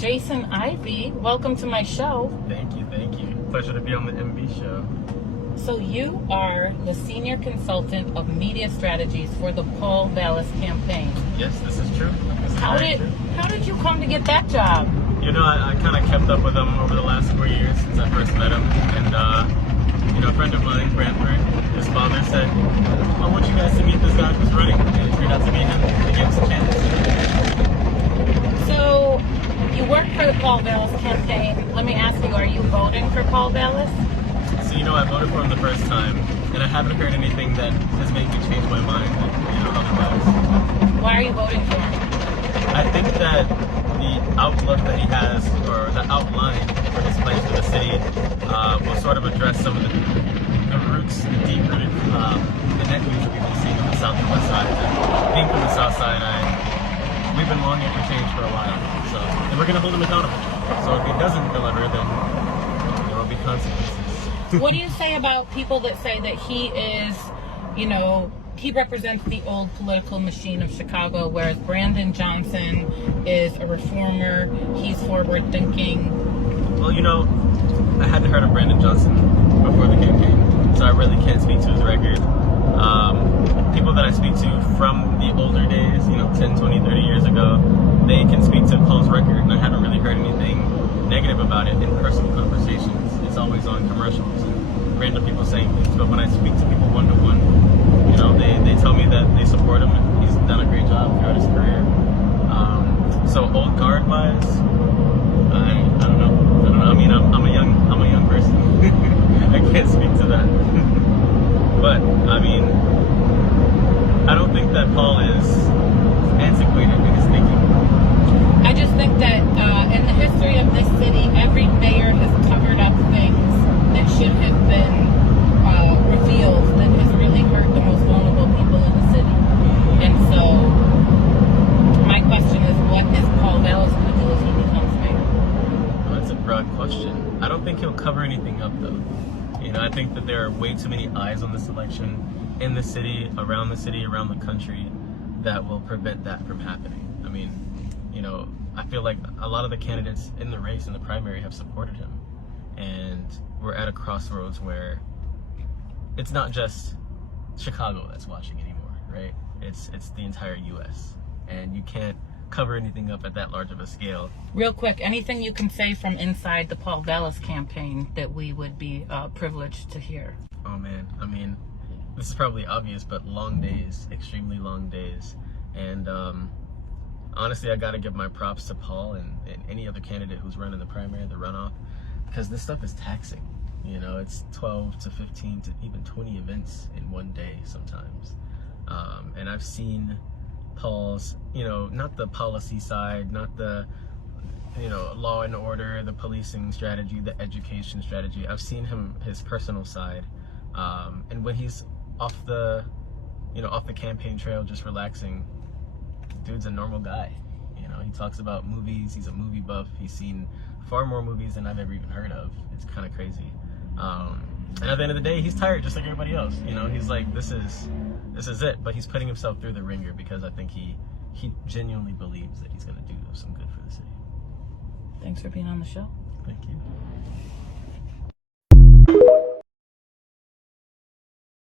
Jason Ivy. Welcome to my show. Thank you, thank you. Pleasure to be on the MB show. So you are the senior consultant of media strategies for the Paul Vallas campaign. Yes, this is true. This is How did you come to get that job? You know, I kind of kept up with him over the last 4 years since I first met him. And, a friend of mine, Brantford, his father said, I want you guys to meet this guy who's running. And it turned out to be him. He gave us a chance. So you work for the Paul Vallas campaign. Let me ask you, are you voting for Paul Vallas? So, I voted for him the first time, and I haven't heard anything that has made me change my mind, otherwise. Why are you voting for him? I think that the outlook that he has, or the outline for his plans for the city, will sort of address some of the roots, the deep-rooted inequities that we've been seeing on the south and west side. And being from the south side, we've been longing for change for a while. And we're going to hold him accountable. So if he doesn't deliver, then there will be consequences. What do you say about people that say that he is, he represents the old political machine of Chicago, whereas Brandon Johnson is a reformer, he's forward-thinking? Well, I hadn't heard of Brandon Johnson before the campaign, so I really can't speak to his record. People that I speak to from the older days, 10, 20, 30 years ago, they can speak to Paul's record, and I haven't really heard anything negative about it in personal conversations. It's always on commercials and random people saying things, but when I speak to people one-to-one, they tell me that they support him and he's done a great job throughout his career. So old guard wise, I don't know. I mean, I'm a young person. I can't speak to that. But I don't think that Paul is antiquated in his thinking. I just think that in the history of this city, every mayor has covered up things that should have been revealed that has really hurt the most vulnerable people in the city. And so my question is, what is Paul Vallas going to do if he becomes mayor? Well, that's a broad question. I don't think he'll cover anything up, though. I think that there are way too many eyes on this election in the city, around the country, that will prevent that from happening. I feel like a lot of the candidates in the race, in the primary, have supported him. And we're at a crossroads where it's not just Chicago that's watching anymore, right? It's the entire U.S. And you can't cover anything up at that large of a scale. Real quick, anything you can say from inside the Paul Vallas campaign that we would be privileged to hear? Oh man, this is probably obvious, but long days, extremely long days. And honestly, I gotta give my props to Paul and any other candidate who's running the primary, the runoff, because this stuff is taxing. It's 12 to 15 to even 20 events in one day sometimes. And I've seen Paul's, not the policy side, not the, law and order, the policing strategy, the education strategy. I've seen his personal side. And when he's off the campaign trail, just relaxing, dude's a normal guy. He talks about movies. He's a movie buff. He's seen far more movies than I've ever even heard of. It's kind of crazy. And at the end of the day, he's tired just like everybody else. He's like, this is it. But he's putting himself through the ringer because I think he genuinely believes that he's going to do some good for the city. Thanks for being on the show. Thank you.